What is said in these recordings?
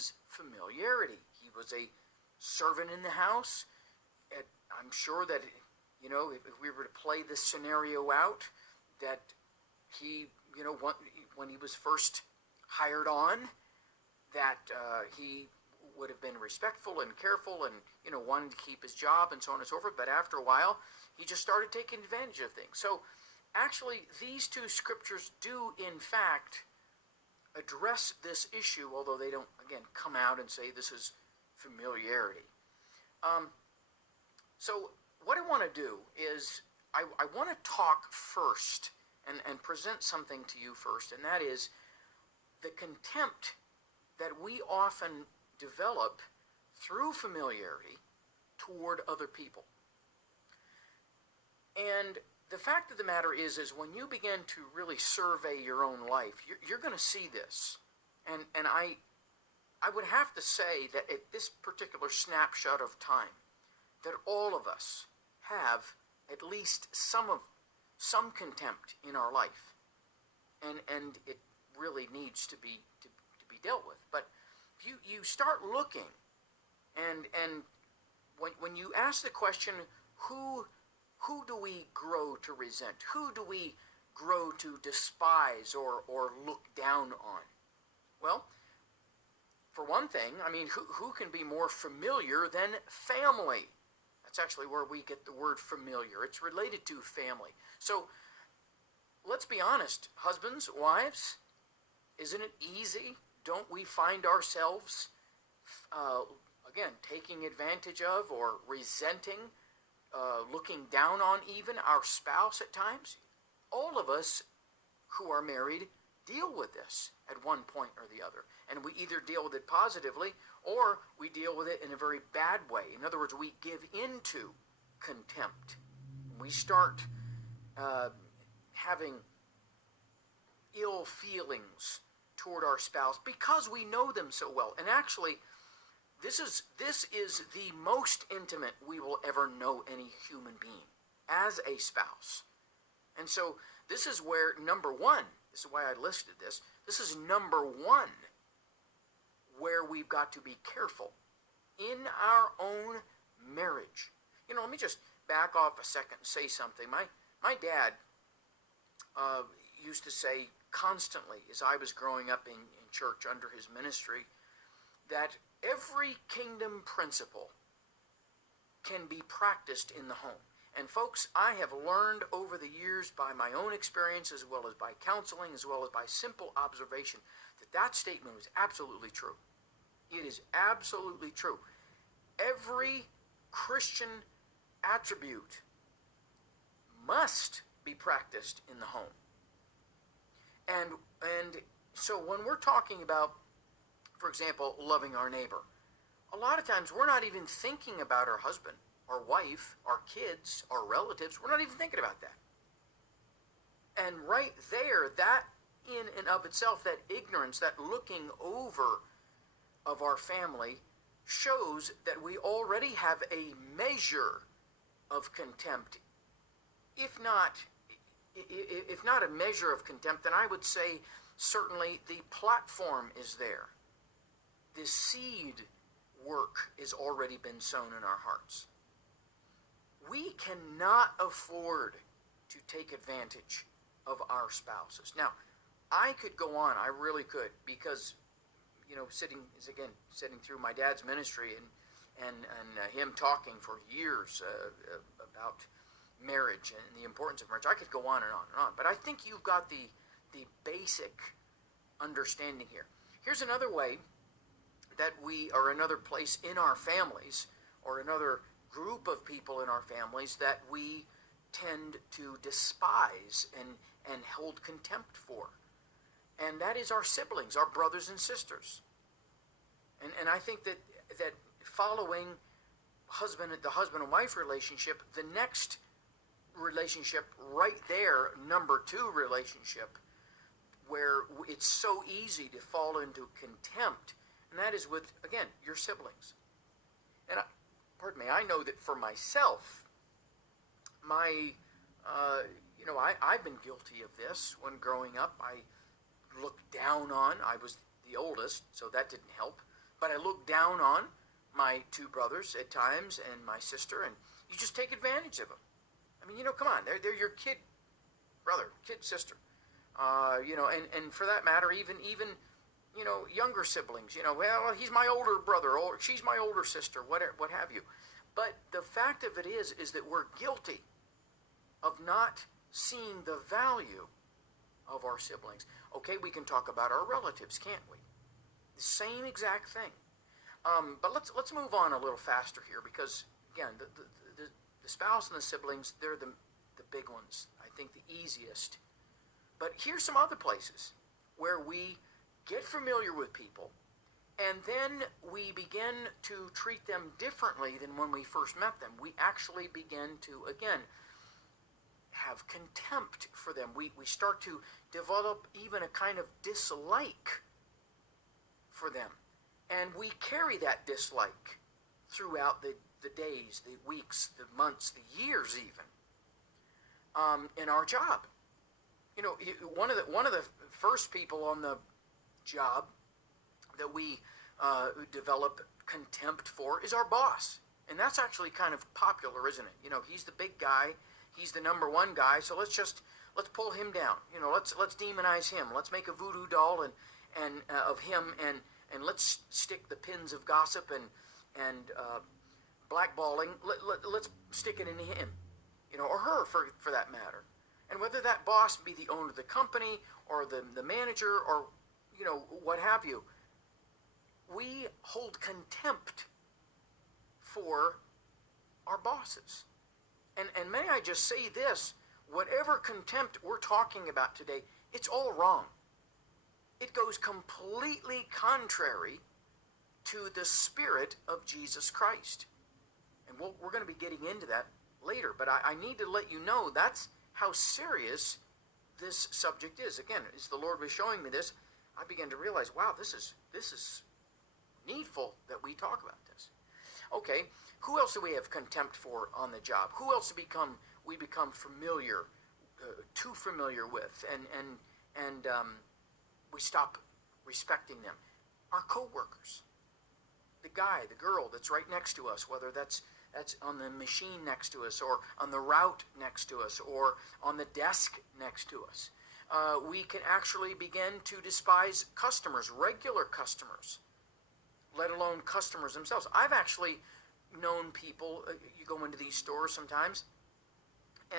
is familiarity. He was a servant in the house. And I'm sure that, if we were to play this scenario out, that he, when he was first hired on, that he would have been respectful and careful and, wanted to keep his job and so on and so forth. But after a while, he just started taking advantage of things. So actually, these two scriptures do, in fact, address this issue, although they don't, again, come out and say this is familiarity. So what I want to do is I want to talk first and present something to you first, and that is the contempt that we often develop through familiarity toward other people. And the fact of the matter is when you begin to really survey your own life, you're going to see this. And I would have to say that at this particular snapshot of time, that all of us have at least some contempt in our life. And it really needs to be dealt with. But if you start looking, and when you ask the question, who do we grow to resent? Who do we grow to despise or look down on? Well, for one thing, who can be more familiar than family? That's actually where we get the word familiar. It's related to family. So let's be honest, husbands, wives, isn't it easy? Don't we find ourselves, again, taking advantage of or resenting, looking down on even our spouse at times? All of us who are married deal with this at one point or the other. And we either deal with it positively or we deal with it in a very bad way. In other words, we give into contempt. We start having ill feelings toward our spouse because we know them so well. And actually, this is the most intimate we will ever know any human being as a spouse. And so this is where number one, this is why I listed this, this is number one where we've got to be careful in our own marriage. Let me just back off a second and say something. My dad used to say constantly as I was growing up in church under his ministry that every kingdom principle can be practiced in the home. And folks, I have learned over the years by my own experience as well as by counseling as well as by simple observation that statement was absolutely true. It is absolutely true. Every Christian attribute must be practiced in the home. And so when we're talking about, for example, loving our neighbor, a lot of times we're not even thinking about our husband, our wife, our kids, our relatives. We're not even thinking about that. And right there, that in and of itself, that ignorance, that looking over of our family shows that we already have a measure of contempt. If not a measure of contempt, then I would say certainly the platform is there. The seed work has already been sown in our hearts. We cannot afford to take advantage of our spouses. Now, I could go on, I really could, because, sitting through my dad's ministry and him talking for years about marriage and the importance of marriage. I could go on and on and on, but I think you've got the basic understanding here. Here's another way that we are another place in our families or another group of people in our families that we tend to despise and hold contempt for. And that is our siblings, our brothers and sisters. And I think that following the husband and wife relationship, the next relationship right there, number two relationship, where it's so easy to fall into contempt, and that is with, again, your siblings. And I know that for myself, I've been guilty of this. When growing up, I looked down on. I was the oldest, so that didn't help. But I look down on my two brothers at times and my sister, and you just take advantage of them. I mean, come on, they're your kid brother, kid sister. And for that matter, even younger siblings. Well, he's my older brother, or she's my older sister, what have you. But the fact of it is that we're guilty of not seeing the value of our siblings. Okay, we can talk about our relatives, can't we? The same exact thing. But let's move on a little faster here, because again, the spouse and the siblings, they're the big ones. I think the easiest. But here's some other places where we get familiar with people, and then we begin to treat them differently than when we first met them. We actually begin to, again, have contempt for them. We start to develop even a kind of dislike for them. And we carry that dislike throughout the days, the weeks, the months, the years even, in our job. One of the first people on the job that we develop contempt for is our boss. And that's actually kind of popular, isn't it? He's the big guy. He's the number one guy. So let's pull him down. Let's demonize him. Let's make a voodoo doll and of him, and let's stick the pins of gossip and blackballing. Let's stick it into him, or her for that matter. And whether that boss be the owner of the company or the manager or what have you, we hold contempt for our bosses. And may I just say this, whatever contempt we're talking about today, it's all wrong. It goes completely contrary to the spirit of Jesus Christ. And we're going to be getting into that later, but I need to let you know that's how serious this subject is. Again, as the Lord was showing me this, I began to realize, wow, this is needful that we talk about this. Okay, who else do we have contempt for on the job? Who else we become familiar, too familiar with, and we stop respecting them? Our co-workers, the guy, the girl that's right next to us, whether that's on the machine next to us, or on the route next to us, or on the desk next to us. We can actually begin to despise customers, regular customers, let alone customers themselves. I've actually known people, you go into these stores sometimes,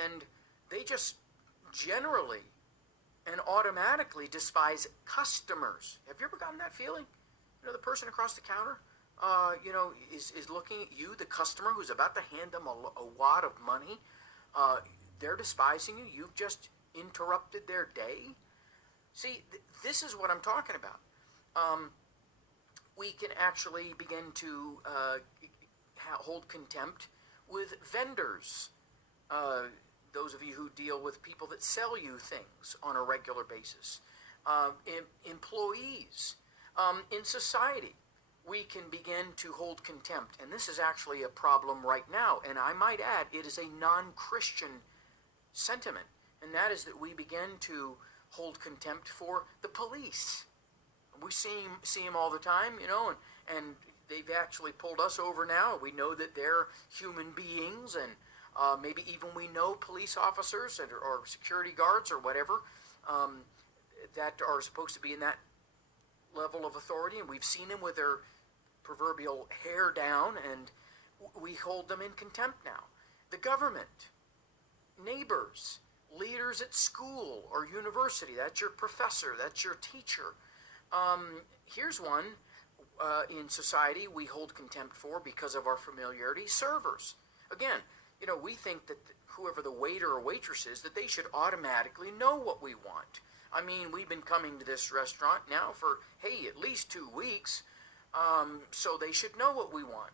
and they just generally and automatically despise customers. Have you ever gotten that feeling? The person across the counter, is looking at you, the customer who's about to hand them a wad of money. They're despising you. You've just interrupted their day. See, this is what I'm talking about. We can actually begin to hold contempt with vendors. Those of you who deal with people that sell you things on a regular basis. Employees. In society, we can begin to hold contempt. And this is actually a problem right now. And I might add, it is a non-Christian sentiment. And that is that we begin to hold contempt for the police. We see them all the time, and they've actually pulled us over now. We know that they're human beings, and maybe even we know police officers or security guards or whatever that are supposed to be in that level of authority, and we've seen them with their proverbial hair down, and we hold them in contempt now. The government, neighbors, leaders at school or university, that's your professor, that's your teacher. Here's one in society we hold contempt for because of our familiarity: servers. Again, we think that whoever the waiter or waitress is, that they should automatically know what we want. I mean, we've been coming to this restaurant now for, at least 2 weeks, so they should know what we want.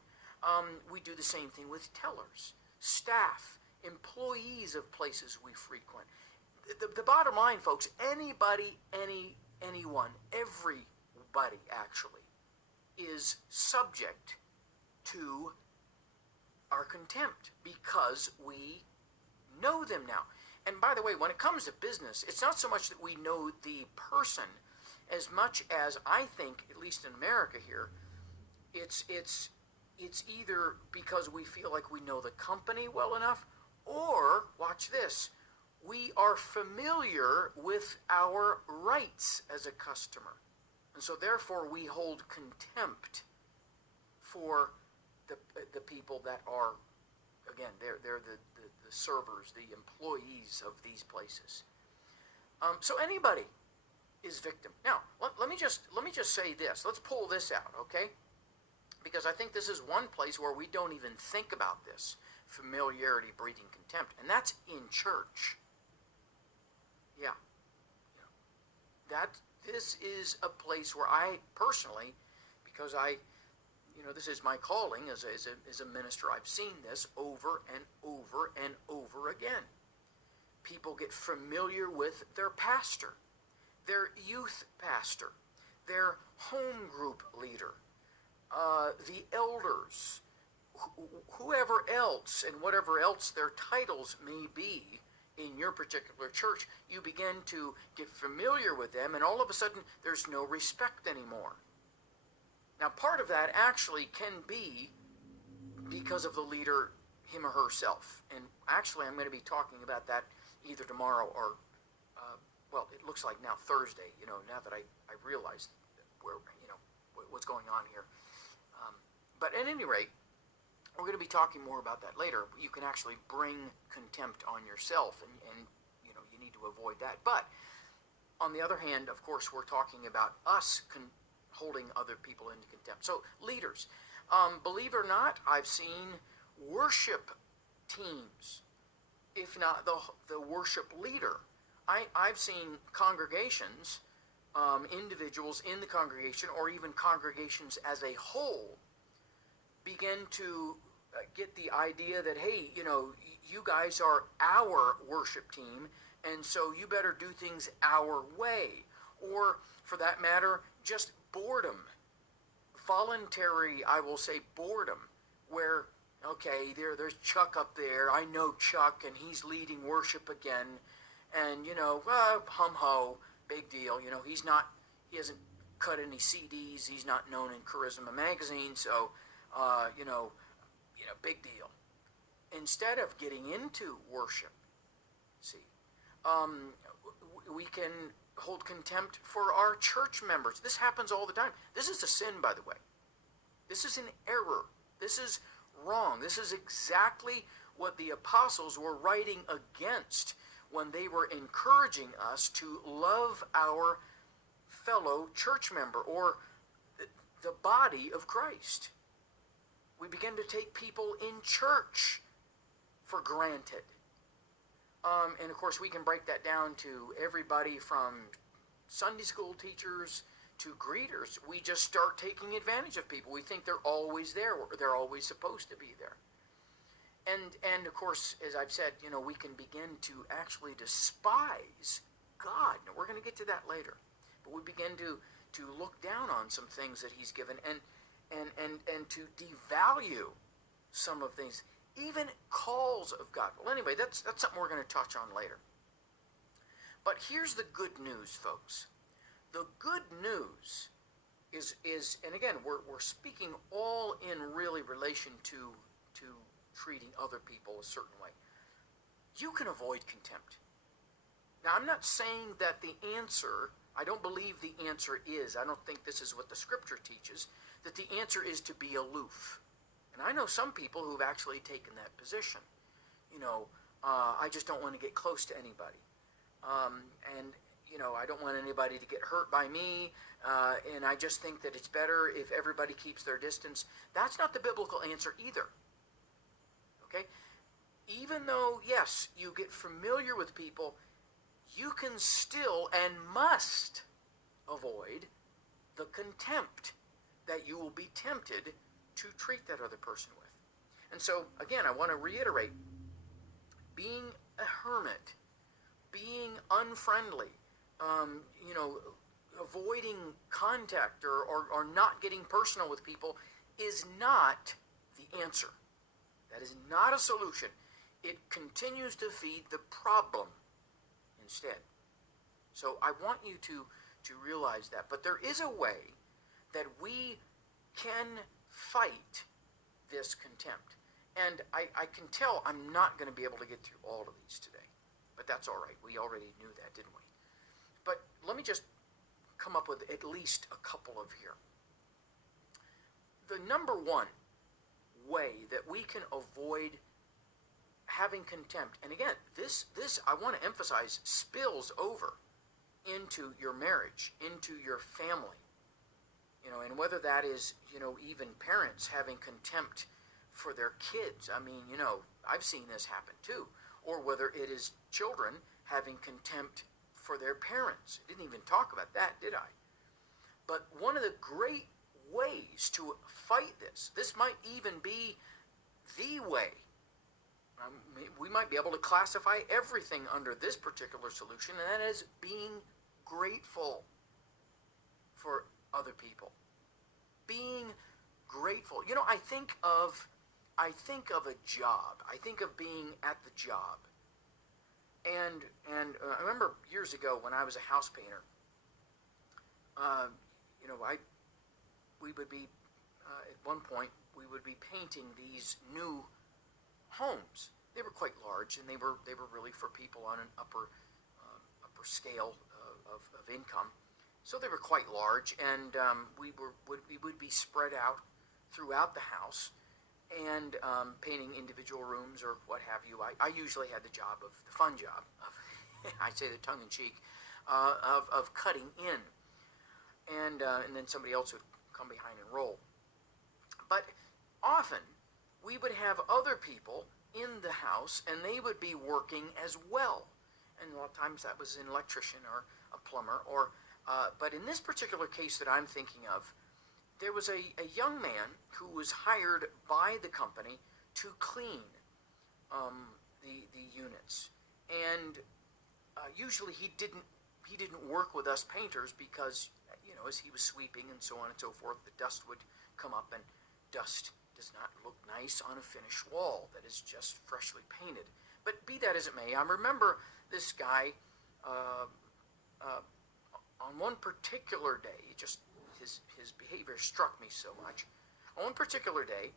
We do the same thing with tellers, staff, employees of places we frequent. The bottom line, folks, anybody, anyone, everybody actually is subject to our contempt because we know them now. And by the way, when it comes to business, it's not so much that we know the person as much as I think, at least in America here, It's either because we feel like we know the company well enough, or, watch this, we are familiar with our rights as a customer. And so therefore we hold contempt for the people that are, again, they're the servers, the employees of these places. So anybody is victim. Now, let me just say this. Let's pull this out, okay? Because I think this is one place where we don't even think about this. Familiarity breeding contempt. And that's in church. Yeah. This is a place where I personally, because this is my calling as a minister, I've seen this over and over and over again. People get familiar with their pastor, their youth pastor, their home group leader, the elders, whoever else, and whatever else their titles may be in your particular church, you begin to get familiar with them, and all of a sudden there's no respect anymore. Now, part of that actually can be because of the leader, him or herself. And actually, I'm going to be talking about that either tomorrow or, it looks like now Thursday, now that I realize what's going on here. But at any rate, we're going to be talking more about that later. You can actually bring contempt on yourself, and you need to avoid that. But on the other hand, of course, we're talking about us holding other people into contempt. So leaders, believe it or not, I've seen worship teams, if not the worship leader. I've seen congregations, individuals in the congregation, or even congregations as a whole, begin to get the idea that, hey, you guys are our worship team, and so you better do things our way. Or, for that matter, just boredom. Voluntary, I will say, boredom, where, okay, there's Chuck up there. I know Chuck, and he's leading worship again. And, hum-ho, big deal. He hasn't cut any CDs. He's not known in Charisma magazine, so, big deal. Instead of getting into worship, we can hold contempt for our church members. This happens all the time. This is a sin, by the way. This is an error. This is wrong. This is exactly what the apostles were writing against when they were encouraging us to love our fellow church member, or the body of Christ. We begin to take people in church for granted. And of course, we can break that down to everybody from Sunday school teachers to greeters. We just start taking advantage of people. We think they're always there, or they're always supposed to be there. And of course, as I've said, we can begin to actually despise God. Now, we're going to get to that later. But we begin to look down on some things that he's given, and to devalue some of things, even calls of God. Well, anyway, that's something we're going to touch on later. But here's the good news, folks. The good news is, and again, we're speaking all in really relation to treating other people a certain way. You can avoid contempt. Now, I'm not saying that the answer, I don't believe the answer is, I don't think this is what the scripture teaches, that the answer is to be aloof. And I know some people who've actually taken that position. I just don't want to get close to anybody. I don't want anybody to get hurt by me, and I just think that it's better if everybody keeps their distance. That's not the biblical answer either. Okay? Even though, yes, you get familiar with people, you can still and must avoid the contempt that you will be tempted to treat that other person with. And so, again, I want to reiterate, being a hermit, being unfriendly, avoiding contact or not getting personal with people is not the answer. That is not a solution. It continues to feed the problem instead. So I want you to realize that. But there is a way that we can fight this contempt. And I can tell I'm not going to be able to get through all of these today. But that's all right. We already knew that, didn't we? But let me just come up with at least a couple of here. The number one way that we can avoid having contempt, and again, this I want to emphasize, spills over into your marriage, into your family. And whether that is, even parents having contempt for their kids. I mean, I've seen this happen too. Or whether it is children having contempt for their parents. I didn't even talk about that, did I? But one of the great ways to fight this might even be the way. We might be able to classify everything under this particular solution, and that is being grateful for other people. Being grateful. I think of a job. I think of being at the job. And I remember years ago when I was a house painter, we would be, at one point, we would be painting these new homes. They were quite large, and they were really for people on an upper scale of income. So they were quite large, and we would be spread out throughout the house, and painting individual rooms or what have you. I usually had the job of the fun job of, I say the tongue-in-cheek, of cutting in, and then somebody else would come behind and roll. But often we would have other people in the house, and they would be working as well. And a lot of times that was an electrician or a plumber, but in this particular case that I'm thinking of, there was a young man who was hired by the company to clean the units, and usually he didn't work with us painters because as he was sweeping and so on and so forth, the dust would come up, and dust does not look nice on a finished wall that is just freshly painted. But be that as it may, I remember this guy on one particular day, his behavior struck me so much. On one particular day,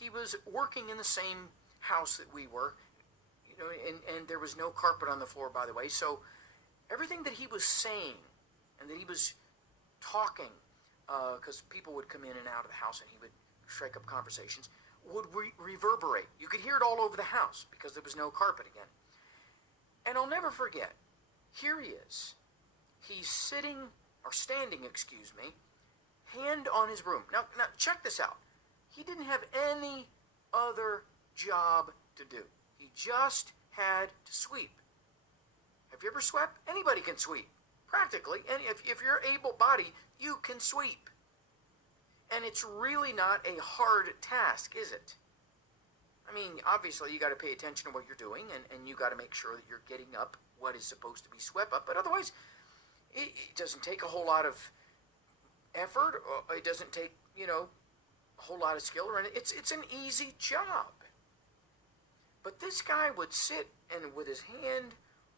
he was working in the same house that we were, and there was no carpet on the floor, by the way. So everything that he was saying and that he was talking, because people would come in and out of the house and he would strike up conversations, would reverberate. You could hear it all over the house because there was no carpet again. And I'll never forget, here he is. He's standing, hand on his broom. Now check this out. He didn't have any other job to do. He just had to sweep. Have you ever swept? Anybody can sweep, practically. And if you're able-bodied, you can sweep. And it's really not a hard task, is it? I mean, obviously, you got to pay attention to what you're doing, and you got to make sure that you're getting up what is supposed to be swept up. But otherwise, it doesn't take a whole lot of effort. Or it doesn't take, a whole lot of skill or anything. It's an easy job. But this guy would sit and with his hand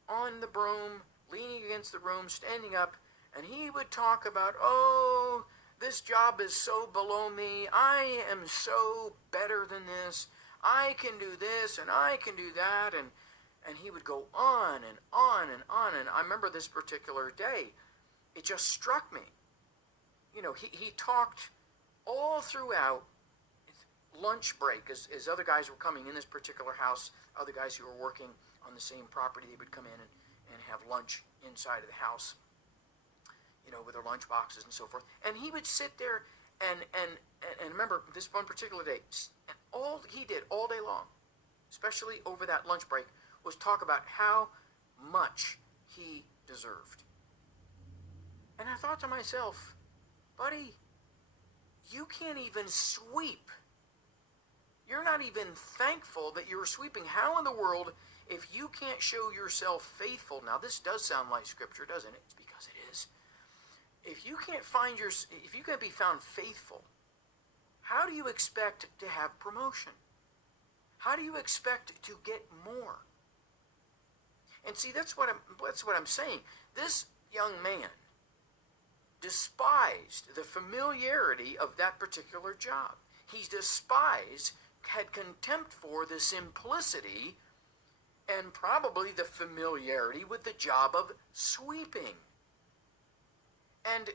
on the broom, leaning against the broom, standing up, and he would talk about, oh, this job is so below me. I am so better than this. I can do this and I can do that. And he would go on and on and on. And I remember this particular day, it just struck me. He talked all throughout lunch break as other guys were coming in this particular house, other guys who were working on the same property, they would come in and have lunch inside of the house, with their lunch boxes and so forth. And he would sit there and remember this one particular day, and all he did all day long, especially over that lunch break, was talk about how much he deserved. And I thought to myself, buddy, you can't even sweep. You're not even thankful that you're sweeping. How in the world, if you can't show yourself faithful, now this does sound like scripture, doesn't it? It's because it is. If you can't be found faithful, how do you expect to have promotion? How do you expect to get more? And see, that's what I'm saying. This young man despised the familiarity of that particular job. He's despised, had contempt for the simplicity and probably the familiarity with the job of sweeping. And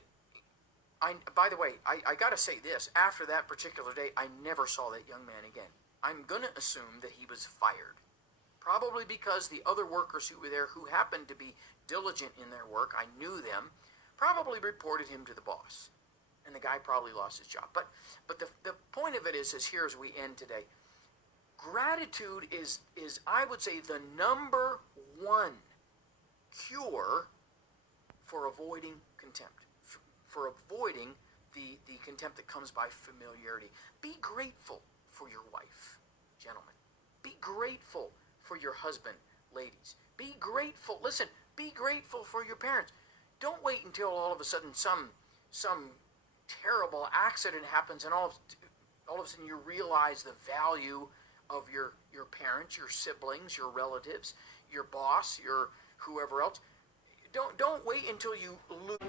by the way, I got to say this. After that particular day, I never saw that young man again. I'm going to assume that he was fired. Probably because the other workers who were there, who happened to be diligent in their work, I knew them, probably reported him to the boss. And the guy probably lost his job. But the point of it is here as we end today, gratitude is I would say the number one cure for avoiding contempt, for avoiding the contempt that comes by familiarity. Be grateful for your wife, gentlemen. Be grateful for your husband, ladies. Be grateful. Listen, be grateful for your parents. Don't wait until all of a sudden some terrible accident happens and all of a sudden you realize the value of your parents, your siblings, your relatives, your boss, your whoever else. Don't wait until you lose.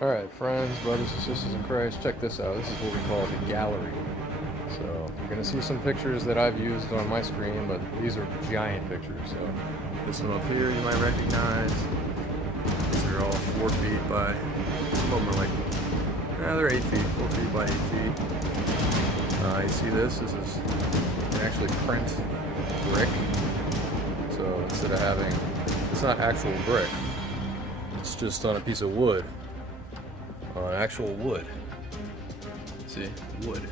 All right, friends, brothers and sisters in Christ, check this out. This is what we call the gallery. So you're going to see some pictures that I've used on my screen, but these are giant pictures. So this one up here you might recognize. These are all 4 feet by, some of them are like, they're 8 feet, 4 feet by 8 feet. You see this? This is, you can actually print brick. So instead of having, it's not actual brick. It's just on a piece of wood. On actual wood. See? Wood.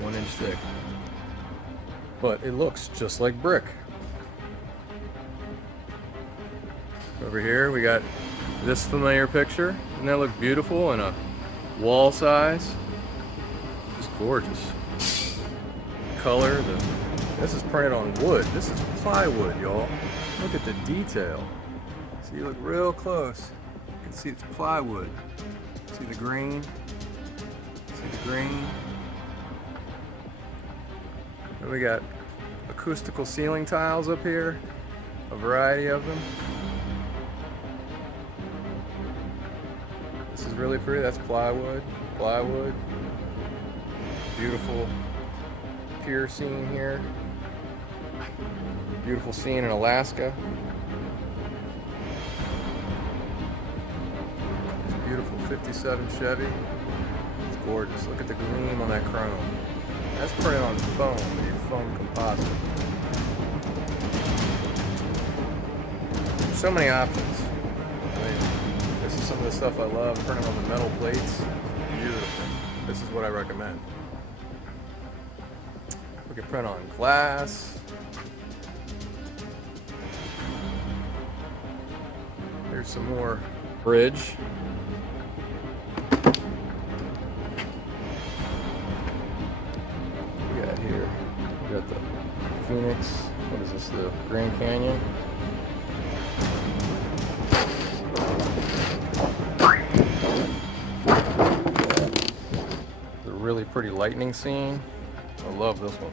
1 inch thick. But it looks just like brick. Over here we got this familiar picture. Doesn't that look beautiful in a wall size? Just gorgeous. Color. This is printed on wood. This is plywood, y'all. Look at the detail. See, look real close. You can see it's plywood. See the grain? See the grain? And we got acoustical ceiling tiles up here. A variety of them. This is really pretty. That's plywood. Plywood. Beautiful pier scene here. Beautiful scene in Alaska. This beautiful 57 Chevy. It's gorgeous. Look at the gleam on that chrome. That's printed on foam, the foam composite. So many options. This is some of the stuff I love, printed on the metal plates. Beautiful. This is what I recommend. We can print on glass. Here's some more bridge. We got here, we got the Phoenix, what is this, the Grand Canyon? The really pretty lightning scene. I love this one.